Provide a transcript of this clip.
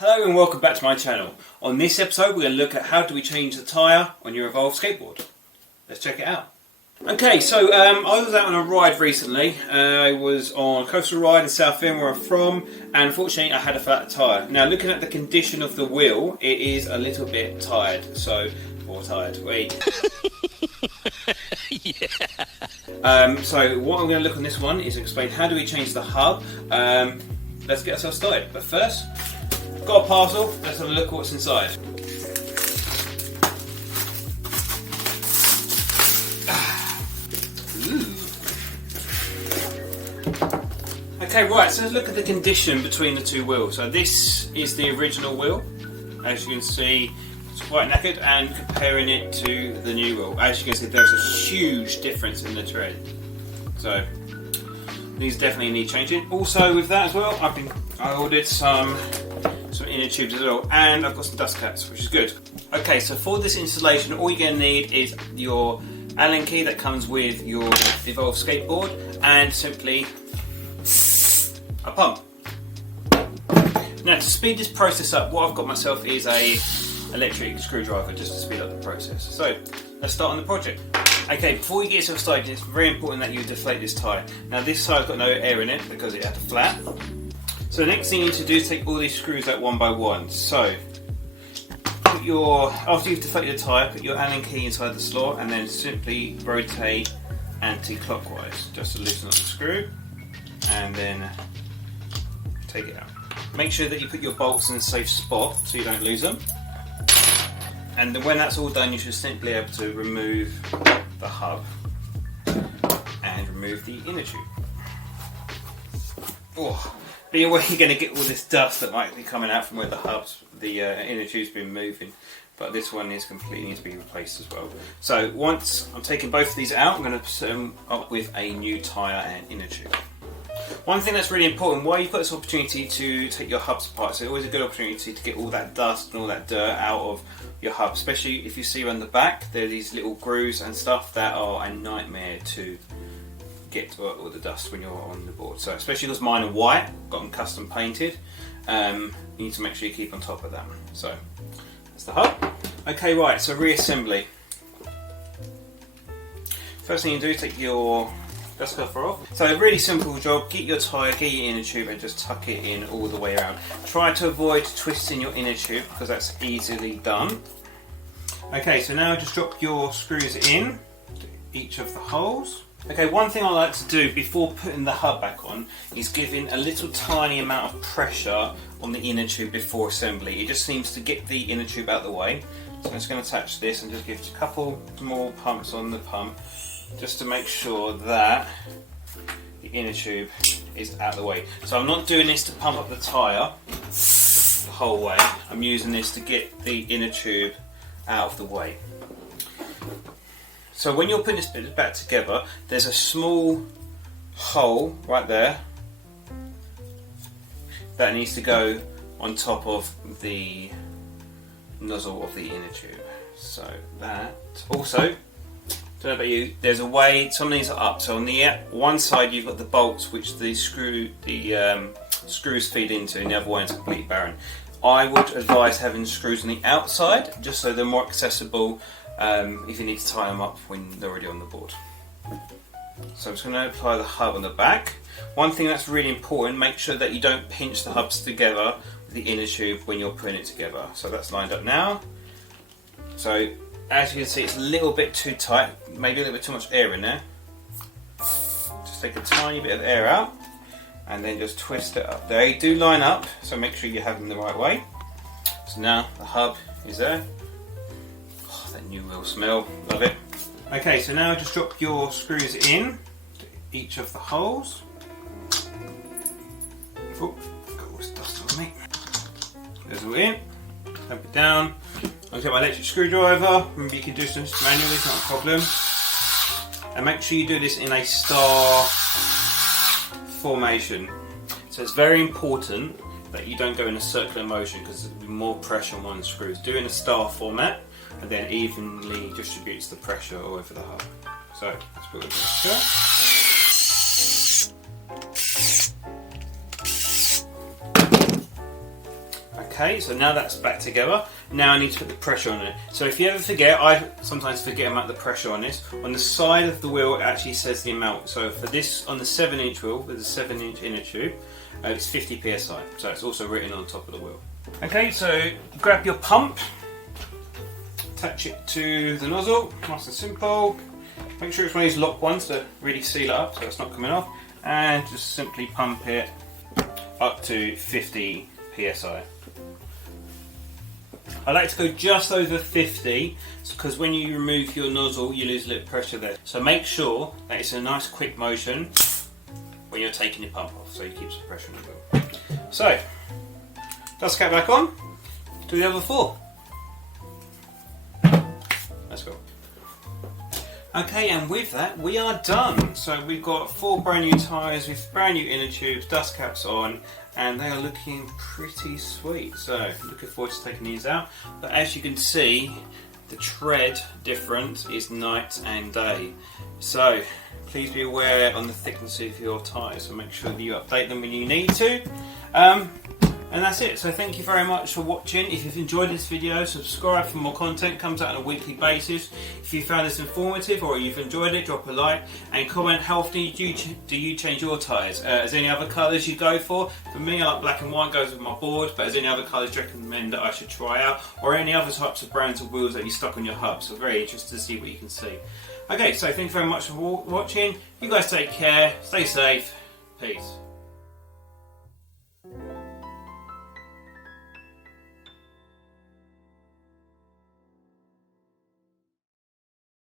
Hello and welcome back to my channel. On this episode we're going to look at how do we change the tyre on your Evolve skateboard. Let's check it out. Okay, so I was out on a ride recently. I was on a coastal ride in Southend where I'm from, and unfortunately I had a flat tyre. Now looking at the condition of the wheel, it is a little bit tired. So So what I'm going to look on this one is explain how do we change the hub. Let's get ourselves started. But first, got a parcel. Let's have a look at what's inside. Okay, right, so let's look at the condition between the two wheels. So this is the original wheel. As you can see, it's quite knackered, and comparing it to the new wheel. As you can see, there's a huge difference in the tread. So these definitely need changing. Also with that as well, I ordered some inner tubes as well, and I've got some dust caps, which is good. Okay, so for this installation, all you're going to need is your Allen key that comes with your Evolve skateboard, and simply a pump. Now to speed this process up, what I've got myself is a electric screwdriver just to speed up the process. So let's start on the project. Okay, before you get yourself started, it's very important that you deflate this tyre. Now this tyre's got no air in it because it had a flat. So the next thing you need to do is take all these screws out one by one. So after you've deflated the tyre, put your Allen key inside the slot and then simply rotate anti-clockwise just to loosen up the screw, and then take it out. Make sure that you put your bolts in a safe spot so you don't lose them. And then when that's all done, you should simply be able to remove the hub and remove the inner tube. Be aware you're going to get all this dust that might be coming out from where the inner tube's been moving, but this one is completely needs to be replaced as well. So once I'm taking both of these out, I'm going to set them up with a new tyre and inner tube. One thing that's really important, while you've got this opportunity to take your hubs apart, so it's always a good opportunity to get all that dust and all that dirt out of your hub, especially if you see around the back, there are these little grooves and stuff that are a nightmare to get all the dust when you're on the board. So especially because mine are white, got them custom painted, you need to make sure you keep on top of that. So that's the hub. Okay, right, so reassembly. First thing you do is take your dust cover off. So a really simple job, get your tyre, get your inner tube and just tuck it in all the way around. Try to avoid twisting your inner tube because that's easily done. Okay, so now just drop your screws in each of the holes. Okay, one thing I like to do before putting the hub back on is giving a little tiny amount of pressure on the inner tube before assembly. It just seems to get the inner tube out of the way. So I'm just going to attach this and just give it a couple small pumps on the pump just to make sure that the inner tube is out of the way. So I'm not doing this to pump up the tyre the whole way, I'm using this to get the inner tube out of the way. So when you're putting this bit back together, there's a small hole right there that needs to go on top of the nozzle of the inner tube. So that also, don't know about you, there's a way, some of these are up. So on the one side you've got the bolts which the screws feed into, and the other one is completely barren. I would advise having screws on the outside just so they're more accessible if you need to tie them up when they're already on the board. So I'm just going to apply the hub on the back. One thing that's really important, make sure that you don't pinch the hubs together with the inner tube when you're putting it together. So that's lined up now. So as you can see, it's a little bit too tight, maybe a little bit too much air in there. Just take a tiny bit of air out and then just twist it up. They do line up, so make sure you have them the right way. So now the hub is there. That new wheel smell, love it. Okay, so now just drop your screws in to each of the holes. Oh, got all this dust on me. There's all in. Clamp it down. I'll take my electric screwdriver. Remember, you can do this manually, it's not a problem. And make sure you do this in a star formation. So it's very important that you don't go in a circular motion because there'll be more pressure on one of the screws. Do it in a star format, and then evenly distributes the pressure all over the hub. So let's put it Okay, so now that's back together. Now I need to put the pressure on it. So if you ever forget, I sometimes forget about the pressure on this. On the side of the wheel it actually says the amount. So for this, on the 7-inch wheel, with a 7-inch inner tube, it's 50 psi. So it's also written on top of the wheel. Okay, so grab your pump, attach it to the nozzle, nice and simple. Make sure it's one of these lock ones to really seal it up so it's not coming off. And just simply pump it up to 50 psi. I like to go just over 50 because when you remove your nozzle you lose a little pressure there. So make sure that it's a nice quick motion when you're taking your pump off so you keep some pressure on the wheel. So, dust cap back on, do the other 4. Let's go. Okay, and with that we are done. So we've got 4 brand new tyres with brand new inner tubes, dust caps on, and they are looking pretty sweet. So looking forward to taking these out. But as you can see, the tread difference is night and day. So please be aware on the thickness of your tyres, so make sure that you update them when you need to. And that's it. So thank you very much for watching. If you've enjoyed this video, subscribe for more content. It comes out on a weekly basis. If you found this informative or you've enjoyed it, drop a like and comment how often do you change your tyres. Is there any other colours you go for? For me, I like black and white, goes with my board. But is there any other colours you recommend that I should try out, or any other types of brands of wheels that you stuck on your hub? So very interested to see what you can see. Okay, so thank you very much for watching. You guys take care. Stay safe. Peace.